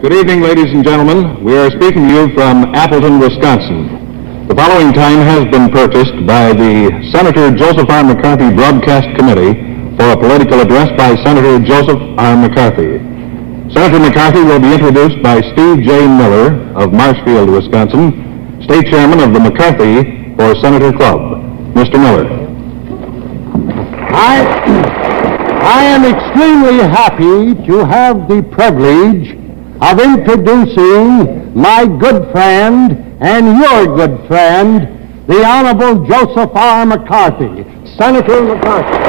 Good evening, ladies and gentlemen. We are speaking to you from Appleton, Wisconsin. The following time has been purchased by the Senator Joseph R. McCarthy Broadcast Committee for a political address by Senator Joseph R. McCarthy. Senator McCarthy will be introduced by Steve J. Miller of Marshfield, Wisconsin, State Chairman of the McCarthy for Senator Club. Mr. Miller. I am extremely happy to have the privilege of introducing my good friend and your good friend, the Honorable Joseph R. McCarthy. Senator McCarthy.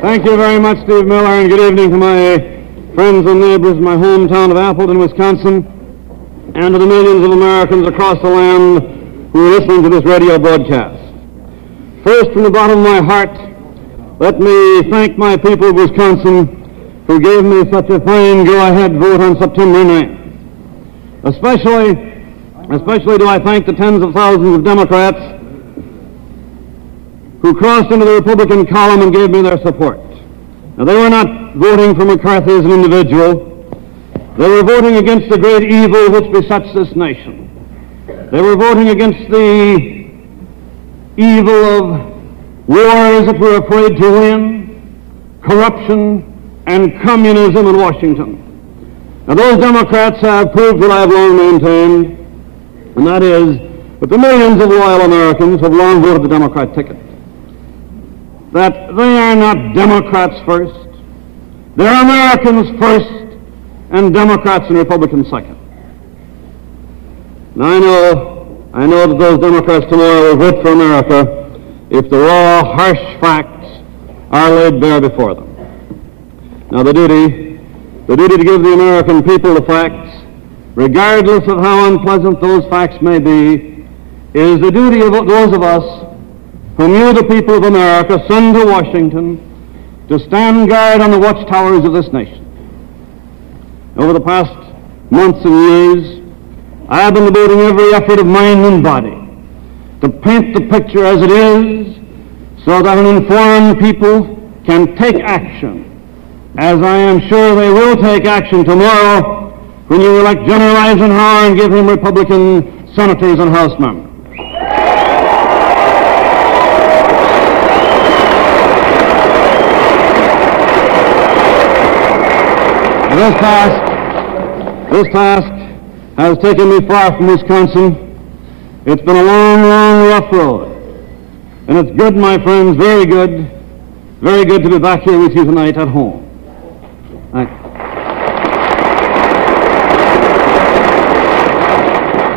Thank you very much, Steve Miller, and good evening to my friends and neighbors in my hometown of Appleton, Wisconsin, and to the millions of Americans across the land who are listening to this radio broadcast. First, from the bottom of my heart, let me thank my people of Wisconsin who gave me such a fine go-ahead vote on September 9th. Especially do I thank the tens of thousands of Democrats who crossed into the Republican column and gave me their support. Now, they were not voting for McCarthy as an individual. They were voting against the great evil which besets this nation. They were voting against the evil of wars that we're afraid to win, corruption, and communism in Washington. Now, those Democrats have proved what I've long maintained, and that is that the millions of loyal Americans have long voted the Democrat ticket. That they are not Democrats first, they're Americans first, and Democrats and Republicans second. Now I know that those Democrats tomorrow will vote for America if the raw, harsh facts are laid bare before them. Now the duty to give the American people the facts, regardless of how unpleasant those facts may be, is the duty of those of us whom you, the people of America, send to Washington to stand guard on the watchtowers of this nation. Over the past months and years, I have been devoting every effort of mind and body to paint the picture as it is so that an informed people can take action, as I am sure they will take action tomorrow when you elect General Eisenhower and give him Republican senators and House members. This task has taken me far from Wisconsin. It's been a long, long, rough road. And it's good, my friends, very good to be back here with you tonight at home. Thank you.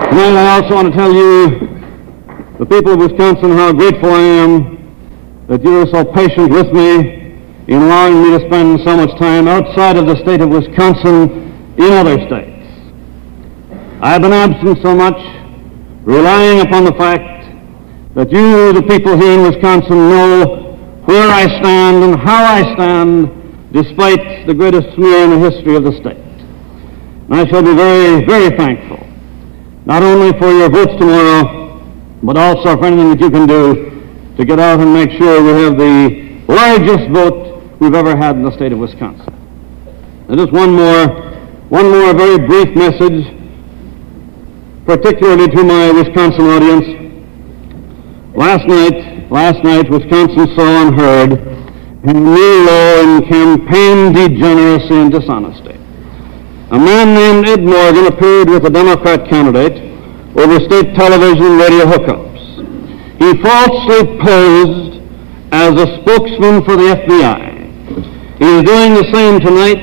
Tonight I also want to tell you, the people of Wisconsin, how grateful I am that you were so patient with me in allowing me to spend so much time outside of the state of Wisconsin in other states. I've been absent so much, relying upon the fact that you, the people here in Wisconsin, know where I stand and how I stand, despite the greatest smear in the history of the state. And I shall be very, very thankful, not only for your votes tomorrow, but also for anything that you can do to get out and make sure we have the largest vote we've ever had in the state of Wisconsin. And just one more very brief message, particularly to my Wisconsin audience. Last night, Wisconsin saw and heard a new law in campaign degeneracy and dishonesty. A man named Ed Morgan appeared with a Democrat candidate over state television and radio hookups. He falsely posed as a spokesman for the FBI. He is doing the same tonight,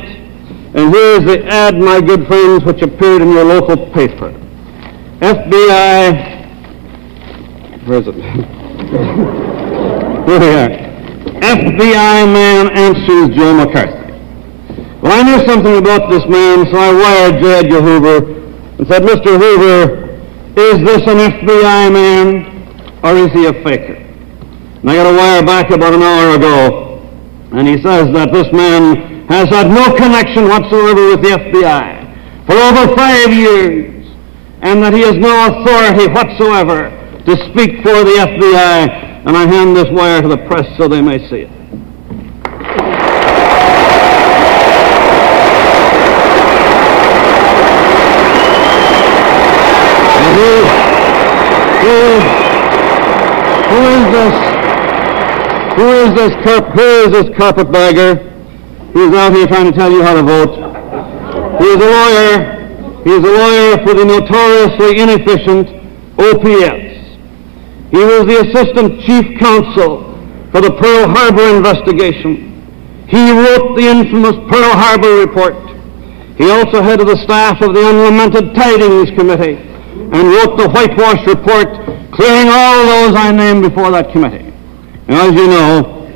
and here is the ad, my good friends, which appeared in your local paper. FBI, where is it? Here we are. FBI man answers Joe McCarthy. Well, I knew something about this man, so I wired J. Edgar Hoover and said, Mr. Hoover, is this an FBI man or is he a faker? And I got a wire back about an hour ago, and he says that this man has had no connection whatsoever with the FBI for over 5 years, and that he has no authority whatsoever to speak for the FBI, and I hand this wire to the press so they may see it. Who is this carpetbagger who's out here trying to tell you how to vote? He is a lawyer. He is a lawyer for the notoriously inefficient OPS. He was the assistant chief counsel for the Pearl Harbor investigation. He wrote the infamous Pearl Harbor report. He also headed the staff of the Unlamented Tidings Committee and wrote the whitewash report clearing all those I named before that committee. And as you know,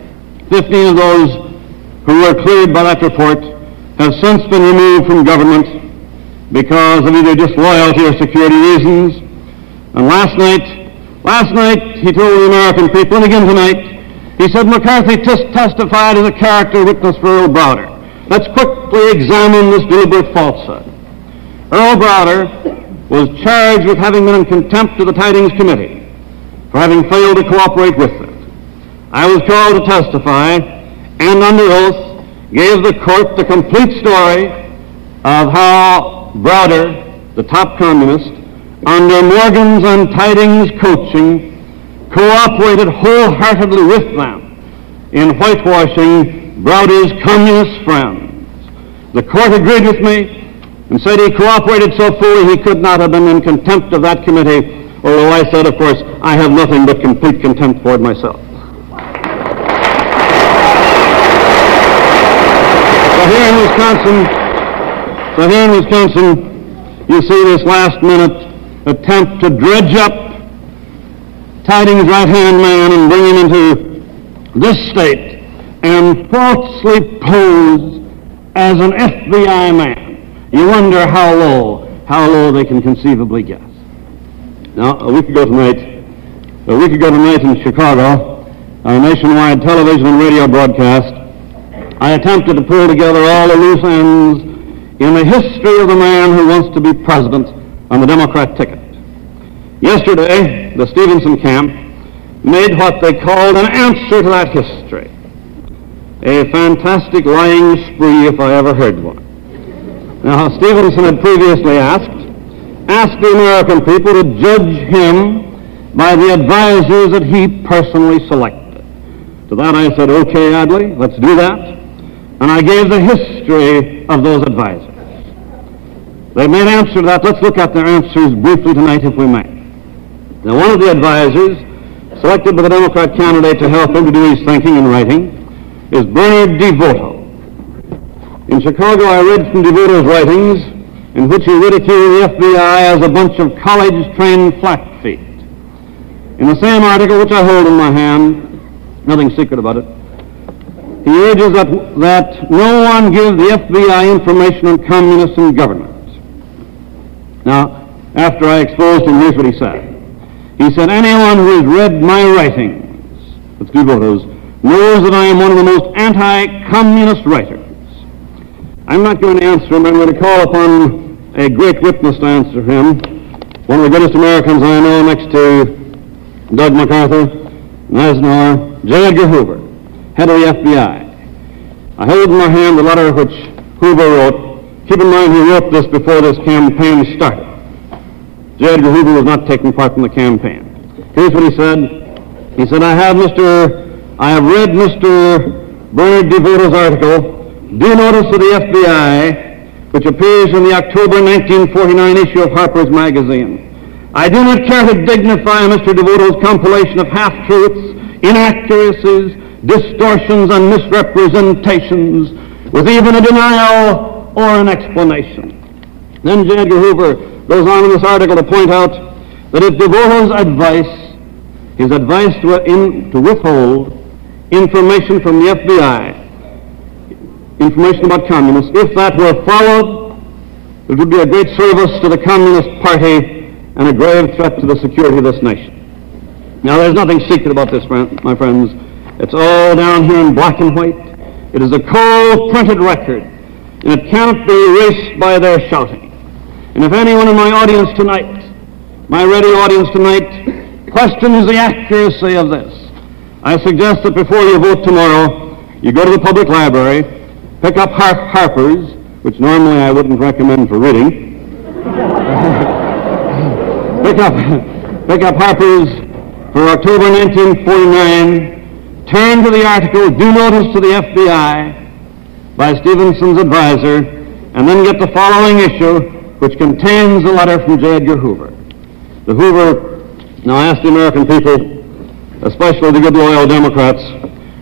15 of those who were cleared by that report have since been removed from government because of either disloyalty or security reasons. And last night he told the American people, and again tonight, he said McCarthy testified as a character witness for Earl Browder. Let's quickly examine this deliberate falsehood. Earl Browder was charged with having been in contempt of the Tidings Committee for having failed to cooperate with it. I was called to testify, and under oath gave the court the complete story of how Browder, the top communist, under Morgan's and Tidings' coaching, cooperated wholeheartedly with them in whitewashing Browder's communist friends. The court agreed with me and said he cooperated so fully he could not have been in contempt of that committee, although I said, of course, I have nothing but complete contempt for it myself. So here in Wisconsin, you see this last-minute attempt to dredge up Tidings' right-hand man and bring him into this state and falsely pose as an FBI man. You wonder how low they can conceivably guess. Now, a week ago tonight in Chicago, on a nationwide television and radio broadcast, I attempted to pull together all the loose ends in the history of the man who wants to be president on the Democrat ticket. Yesterday, the Stevenson camp made what they called an answer to that history. A fantastic lying spree if I ever heard one. Now, Stevenson had previously asked the American people to judge him by the advisors that he personally selected. To that I said, okay, Adley, let's do that. And I gave the history of those advisors. They made answer to that. Let's look at their answers briefly tonight, if we may. Now, one of the advisors selected by the Democrat candidate to help him to do his thinking and writing is Bernard DeVoto. In Chicago, I read from DeVoto's writings in which he ridiculed the FBI as a bunch of college-trained flat feet. In the same article, which I hold in my hand, nothing secret about it, he urges that no one give the FBI information on communists and government. Now, after I exposed him, here's what he said. He said, anyone who has read my writings, that's DeVoto's, knows that I am one of the most anti-communist writers. I'm not going to answer him. I'm going to call upon a great witness to answer him, one of the greatest Americans I know next to Doug MacArthur, Eisenhower, J. Edgar Hoover, head of the FBI. I hold in my hand the letter which Hoover wrote. Keep in mind he wrote this before this campaign started. J. Edgar Hoover was not taking part in the campaign. Here's what he said. He said, I have read Mr. Bernard DeVoto's article, Due Notice of the FBI, which appears in the October 1949 issue of Harper's Magazine. I do not care to dignify Mr. DeVoto's compilation of half-truths, inaccuracies, distortions, and misrepresentations with even a denial or an explanation. Then J. Edgar Hoover goes on in this article to point out that if DeVoto's advice, his advice to withhold information from the FBI, information about communists, if that were followed, it would be a great service to the Communist Party and a grave threat to the security of this nation. Now, there's nothing secret about this, my friends. It's all down here in black and white. It is a cold printed record, and it cannot be erased by their shouting. And if anyone in my audience tonight, my radio audience tonight, questions the accuracy of this, I suggest that before you vote tomorrow, you go to the public library, pick up Harper's, which normally I wouldn't recommend for reading. pick up Harper's for October 1949, turn to the article, Due Notice to the FBI, by Stevenson's advisor, and then get the following issue, which contains a letter from J. Edgar Hoover. The Hoover, now I ask the American people, especially the good loyal Democrats,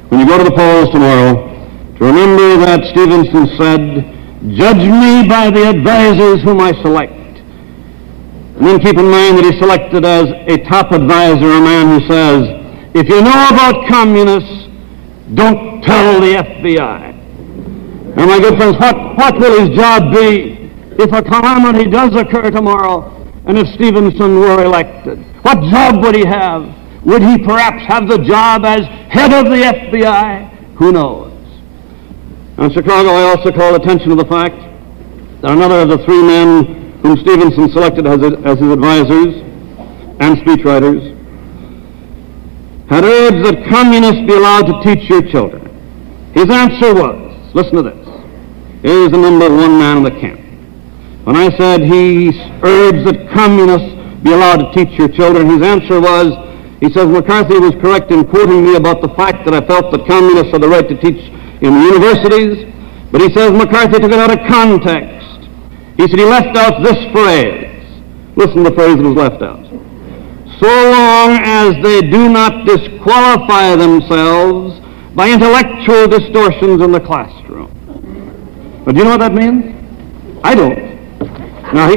when you go to the polls tomorrow, to remember that Stevenson said, "Judge me by the advisors whom I select." And then keep in mind that he selected as a top advisor a man who says, "If you know about communists, don't tell the FBI." Now, my good friends, what will his job be if a calamity does occur tomorrow and if Stevenson were elected? What job would he have? Would he perhaps have the job as head of the FBI? Who knows? In Chicago, I also call attention to the fact that another of the three men whom Stevenson selected as his advisors and speechwriters had urged that communists be allowed to teach your children. His answer was, listen to this. Here's the number one man in the camp. When I said he urged that communists be allowed to teach your children, his answer was, he says, McCarthy was correct in quoting me about the fact that I felt that communists had the right to teach in the universities, but he says McCarthy took it out of context. He said he left out this phrase. Listen to the phrase that was left out. So long as they do not disqualify themselves by intellectual distortions in the classroom. But do you know what that means? I don't. Now,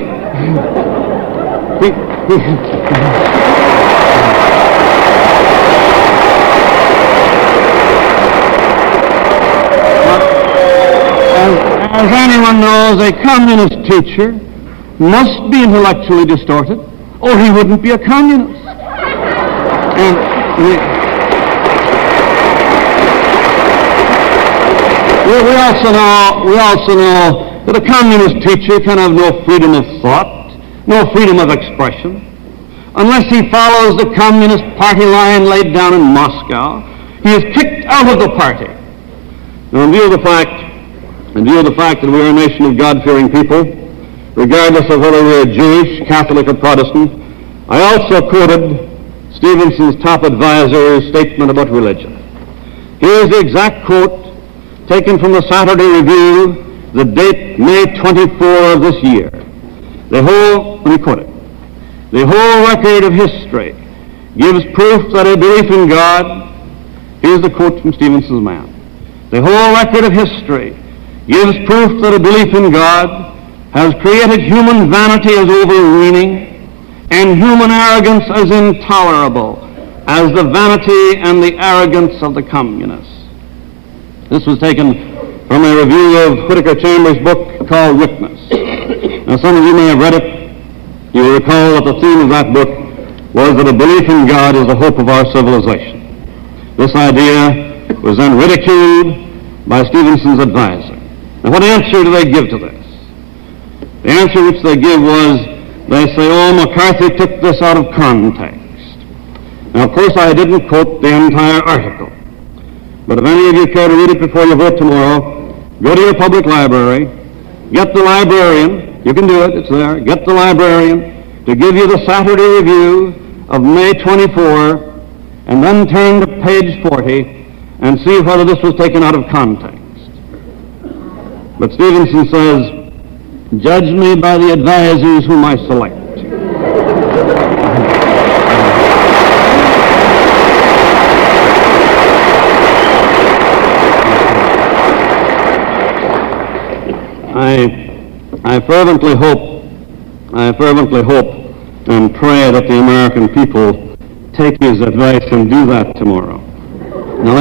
as anyone knows, a communist teacher must be intellectually distorted, or he wouldn't be a communist. And we also know that a communist teacher can have no freedom of thought, no freedom of expression, unless he follows the Communist Party line laid down in Moscow. He is kicked out of the party. Now, in view of the fact that we are a nation of God-fearing people, regardless of whether we are Jewish, Catholic, or Protestant, I also quoted Stevenson's top advisor's statement about religion. Here's the exact quote taken from the Saturday Review, the date May 24 of this year. Let me quote it. The whole record of history gives proof that a belief in God, here's the quote from Stevenson's man, the whole record of history gives proof that a belief in God has created human vanity as overweening and human arrogance as intolerable as the vanity and the arrogance of the communists. This was taken from a review of Whittaker Chambers' book called Witness. Now, some of you may have read it. You will recall that the theme of that book was that a belief in God is the hope of our civilization. This idea was then ridiculed by Stevenson's advisor. Now, what answer do they give to this? The answer which they give was, they say, oh, McCarthy took this out of context. Now, of course, I didn't quote the entire article. But if any of you care to read it before you vote tomorrow, go to your public library, get the librarian, you can do it, it's there, get the librarian to give you the Saturday Review of May 24, and then turn to page 40 and see whether this was taken out of context. But Stevenson says, judge me by the advisors whom I select. I fervently hope and pray that the American people take his advice and do that tomorrow. Now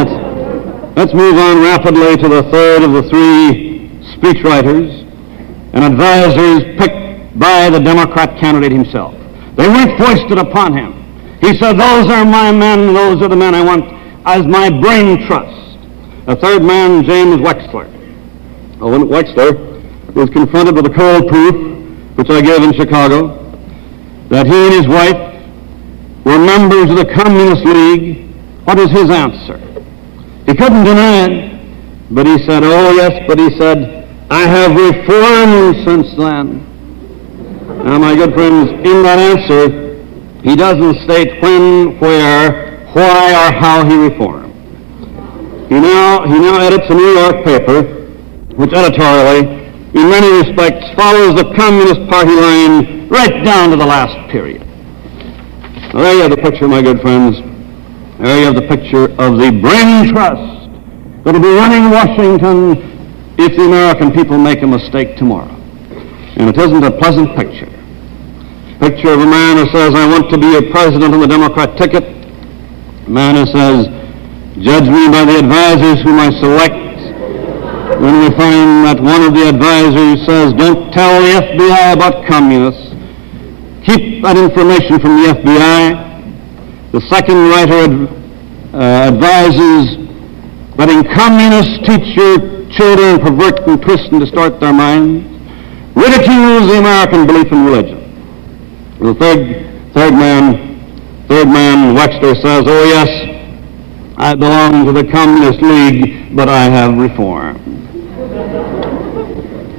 let's move on rapidly to the third of the three speechwriters and advisors picked by the Democrat candidate himself. They weren't foisted upon him. He said, those are my men, those are the men I want as my brain trust. A third man, James Wexler. When Wexler was confronted with a cold proof, which I gave in Chicago, that he and his wife were members of the Communist League, what was his answer? He couldn't deny it, but he said, oh yes, but he said, I have reformed since then. Now, my good friends, in that answer, he doesn't state when, where, why, or how he reformed. He now edits a New York paper, which editorially, in many respects, follows the Communist Party line right down to the last period. Now, there you have the picture, my good friends. There you have the picture of the brain trust that will be running Washington if the American people make a mistake tomorrow. And it isn't a pleasant picture. Picture of a man who says, I want to be a president on the Democrat ticket. A man who says, judge me by the advisors whom I select. When we find that one of the advisors says, don't tell the FBI about communists. Keep that information from the FBI. The second writer advises letting communists teach your children, pervert and twist and distort their minds. Ridicules the American belief in religion. The third man, Wexler says, oh yes, I belong to the Communist League, but I have reformed.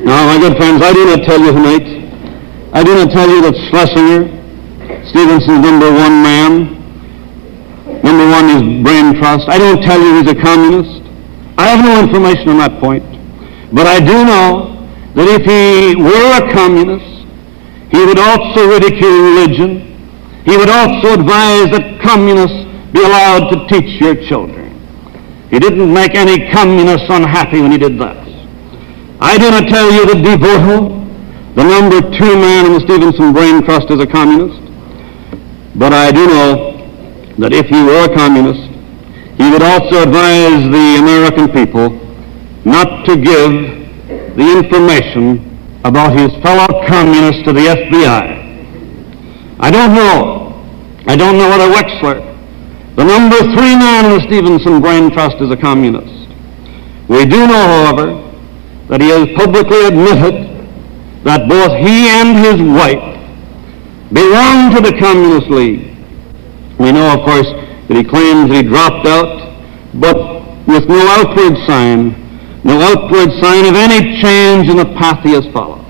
Now, my good friends, I do not tell you tonight, I do not tell you that Schlesinger, Stevenson's number one man, number one is brain trust. I don't tell you he's a communist. I have no information on that point. But I do know that if he were a communist, he would also ridicule religion. He would also advise that communists be allowed to teach your children. He didn't make any communists unhappy when he did that. I do not tell you that DeVoto, the number two man in the Stevenson brain trust, is a communist. But I do know that if he were a communist, he would also advise the American people not to give the information about his fellow communists to the FBI. I don't know whether Wexler, the number three man in the Stevenson brain trust, is a communist. We do know, however, that he has publicly admitted that both he and his wife belong to the Communist League. We know, of course, that he claims that he dropped out, but with no outward sign of any change in the path he has followed.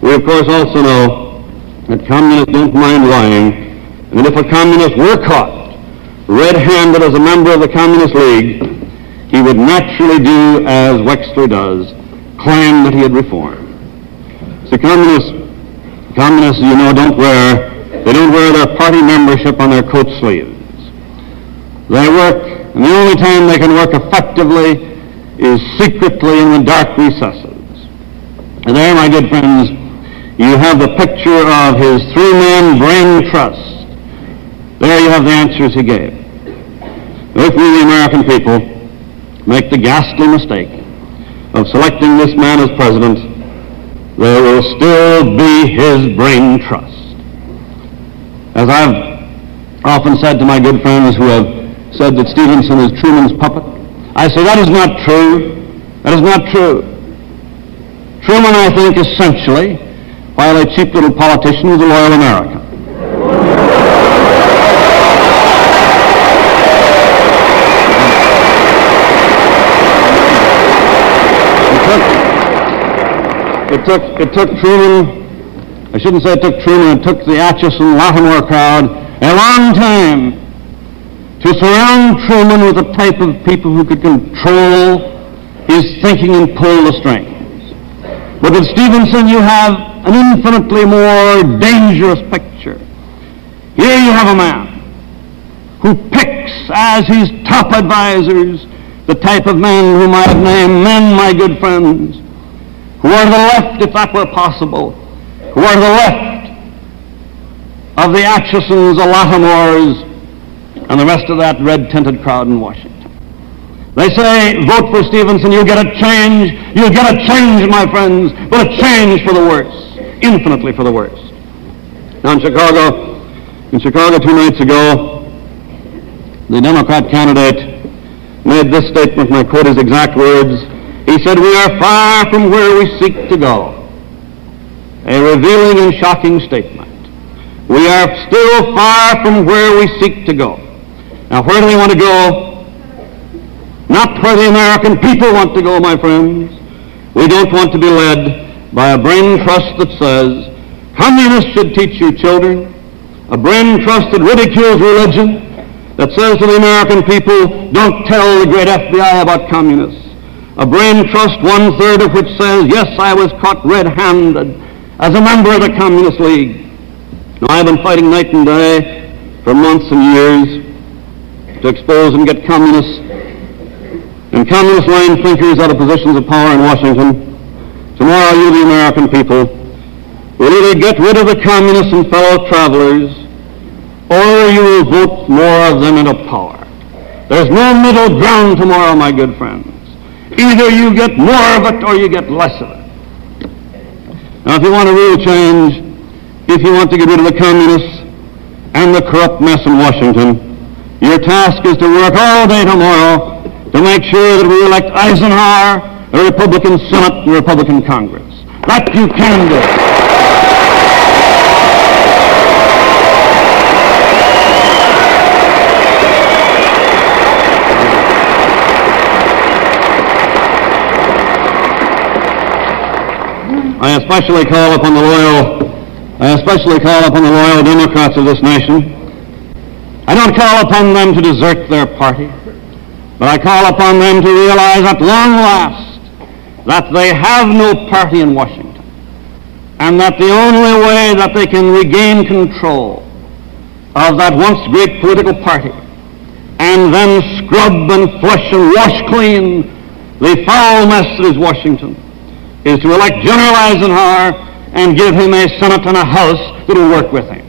We, of course, also know that communists don't mind lying, and that if a communist were caught red-handed as a member of the Communist League, he would naturally do as Wexler does, claim that he had reformed. So communists, you know, don't wear their party membership on their coat sleeves. They work, and the only time they can work effectively is secretly in the dark recesses. And there, my good friends, you have the picture of his three-man brain trust. There you have the answers he gave. If we, the American people, make the ghastly mistake of selecting this man as president, there will still be his brain trust. As I've often said to my good friends who have said that Stevenson is Truman's puppet, I say that is not true. That is not true. Truman, I think, essentially, while a cheap little politician, was a loyal American. It took Truman, I shouldn't say it took Truman, it took the Atchison-Lattimore crowd a long time to surround Truman with a type of people who could control his thinking and pull the strings. But with Stevenson, you have an infinitely more dangerous picture. Here you have a man who picks as his top advisors the type of men whom I have named men, my good friends, who are to the left, if that were possible, who are to the left of the Atchisons, the Lattimores, and the rest of that red-tinted crowd in Washington. They say, vote for Stevenson, you'll get a change. You'll get a change, my friends, but a change for the worse, infinitely for the worse. Now in Chicago 2 nights ago, the Democrat candidate made this statement, and I quote his exact words. He said, "We are far from where we seek to go." A revealing and shocking statement. We are still far from where we seek to go. Now, where do we want to go? Not where the American people want to go, my friends. We don't want to be led by a brain trust that says, communists should teach you children, a brain trust that ridicules religion, that says to the American people, don't tell the great FBI about communists, a brain trust 1/3 of which says, yes, I was caught red-handed as a member of the Communist League. Now, I've been fighting night and day for months and years to expose and get communists and communist-line thinkers out of positions of power in Washington. Tomorrow, you, the American people, will either get rid of the communists and fellow travelers, or you will vote more of them into power. There's no middle ground tomorrow, my good friends. Either you get more of it or you get less of it. Now, if you want a real change, if you want to get rid of the communists and the corrupt mess in Washington, your task is to work all day tomorrow to make sure that we elect Eisenhower, a Republican Senate, and a Republican Congress. That you can do. I especially call upon the loyal Democrats of this nation. I don't call upon them to desert their party, but I call upon them to realize at long last that they have no party in Washington, and that the only way that they can regain control of that once great political party and then scrub and flush and wash clean the foul mess that is Washington is to elect General Eisenhower and give him a Senate and a House that will work with him.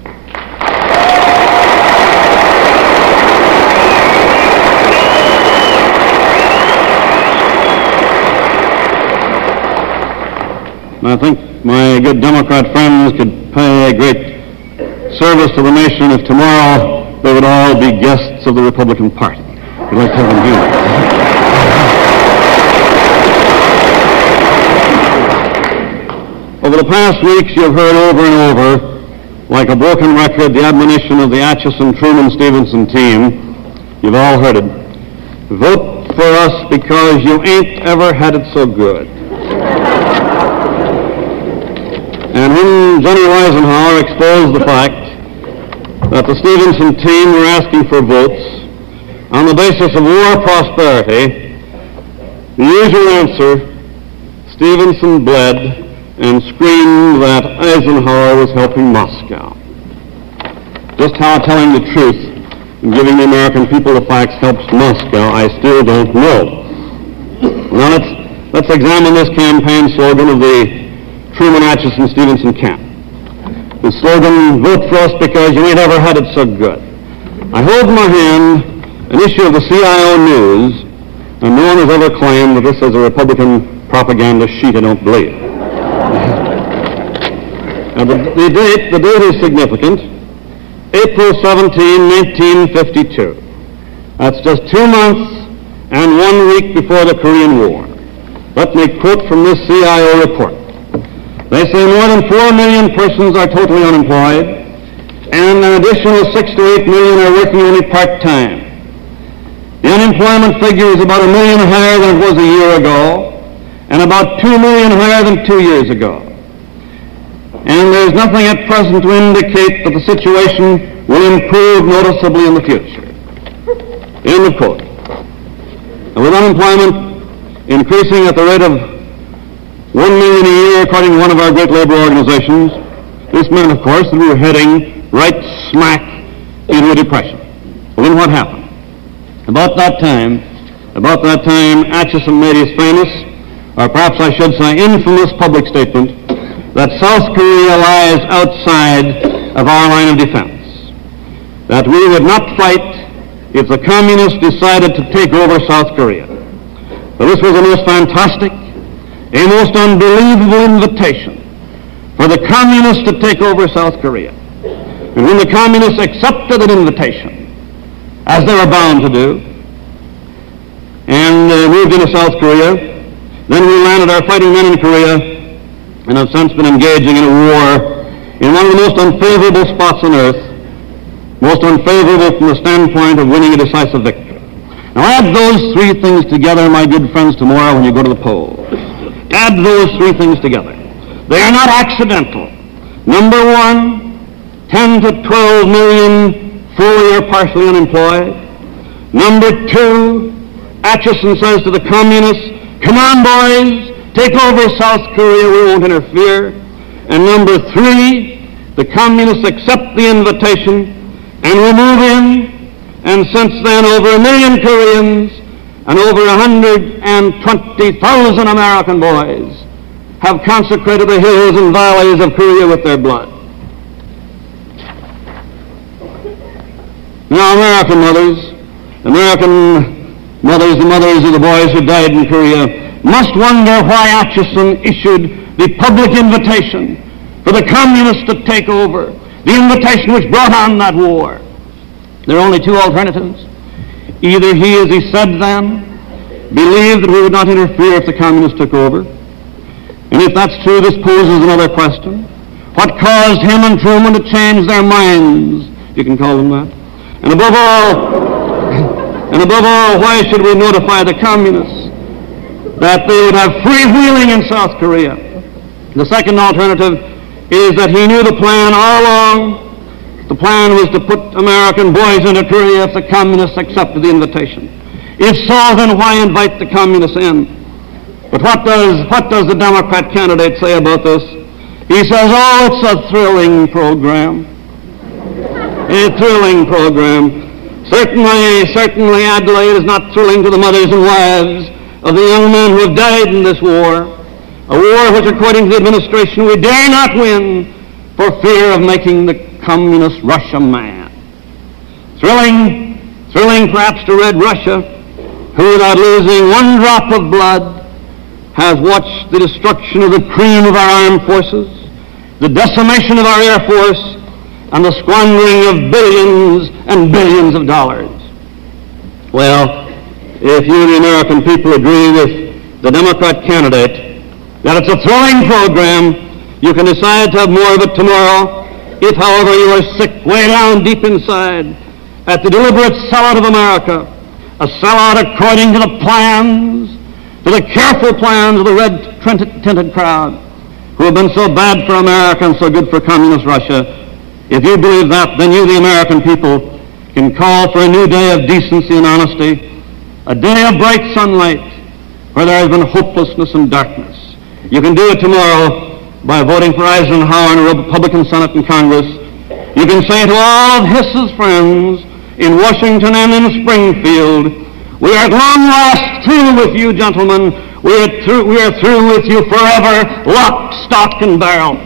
I think my good Democrat friends could pay a great service to the nation if tomorrow they would all be guests of the Republican Party. I'd like to have them do that. Over the past weeks, you've heard over and over, like a broken record, the admonition of the Atchison-Truman-Stevenson team. You've all heard it. Vote for us because you ain't ever had it so good. And when General Eisenhower exposed the fact that the Stevenson team were asking for votes on the basis of war prosperity, the usual answer, Stevenson bled and screamed that Eisenhower was helping Moscow. Just how telling the truth and giving the American people the facts helps Moscow, I still don't know. Now let's examine this campaign slogan of the Truman, Atchison, Stevenson camp. The slogan, vote for us because you ain't ever had it so good. I hold in my hand an issue of the CIO News, and no one has ever claimed that this is a Republican propaganda sheet, I don't believe. Now the date is significant. April 17, 1952. That's just 2 months and 1 week before the Korean War. Let me quote from this CIO report. They say more than 4 million persons are totally unemployed, and an additional 6 to 8 million are working only part-time. The unemployment figure is about 1 million higher than it was a year ago, and about 2 million higher than 2 years ago. And there's nothing at present to indicate that the situation will improve noticeably in the future. End of quote. And with unemployment increasing at the rate of 1 million a year, according to one of our great labor organizations, this meant, of course, that we were heading right smack into a depression. Well, then what happened? About that time, Atchison made his famous, or perhaps I should say infamous, public statement that South Korea lies outside of our line of defense, that we would not fight if the communists decided to take over South Korea. So this was a most fantastic, a most unbelievable invitation for the communists to take over South Korea. And when the communists accepted an invitation, as they were bound to do, and moved into South Korea, then we landed our fighting men in Korea and have since been engaging in a war in one of the most unfavorable spots on earth, most unfavorable from the standpoint of winning a decisive victory. Now add those three things together, my good friends, tomorrow when you go to the polls. Add those three things together. They are not accidental. Number one, 10 to 12 million fully or partially unemployed. Number two, Atchison says to the communists, come on, boys, take over South Korea, we won't interfere. And number three, the communists accept the invitation and will move in. And since then, over 1 million Koreans and over 120,000 American boys have consecrated the hills and valleys of Korea with their blood. Now, American mothers, the mothers of the boys who died in Korea, must wonder why Atchison issued the public invitation for the communists to take over, the invitation which brought on that war. There are only two alternatives. Either he, as he said then, believed that we would not interfere if the communists took over. And if that's true, this poses another question. What caused him and Truman to change their minds? You can call them that. And above all, why should we notify the communists that they would have freewheeling in South Korea? The second alternative is that he knew the plan all along. The plan was to put American boys into Korea if the communists accepted the invitation. If so, then why invite the communists in? But what does the Democrat candidate say about this? He says, oh, it's a thrilling program. A thrilling program. Certainly Adelaide is not thrilling to the mothers and wives of the young men who have died in this war, a war which, according to the administration, we dare not win for fear of making the communist Russia mad. Thrilling perhaps to Red Russia, who without losing one drop of blood has watched the destruction of the cream of our armed forces, the decimation of our Air Force, and the squandering of billions and billions of dollars. Well, if you, the American people, agree with the Democrat candidate that it's a thrilling program, you can decide to have more of it tomorrow. If, however, you are sick way down deep inside at the deliberate sellout of America, a sellout according to the plans, to the careful plans of the red-tinted crowd who have been so bad for America and so good for communist Russia, if you believe that, then you, the American people, can call for a new day of decency and honesty, a day of bright sunlight where there has been hopelessness and darkness. You can do it tomorrow by voting for Eisenhower in a Republican Senate and Congress. You can say to all of his friends in Washington and in Springfield, we are at long last through with you, gentlemen. We are through with you forever, lock, stock, and barrel.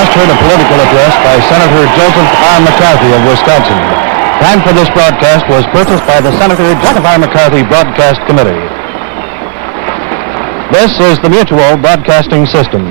Just heard a political address by Senator Joseph R. McCarthy of Wisconsin. Time for this broadcast was purchased by the Senator Joseph R. McCarthy Broadcast Committee. This is the Mutual Broadcasting System.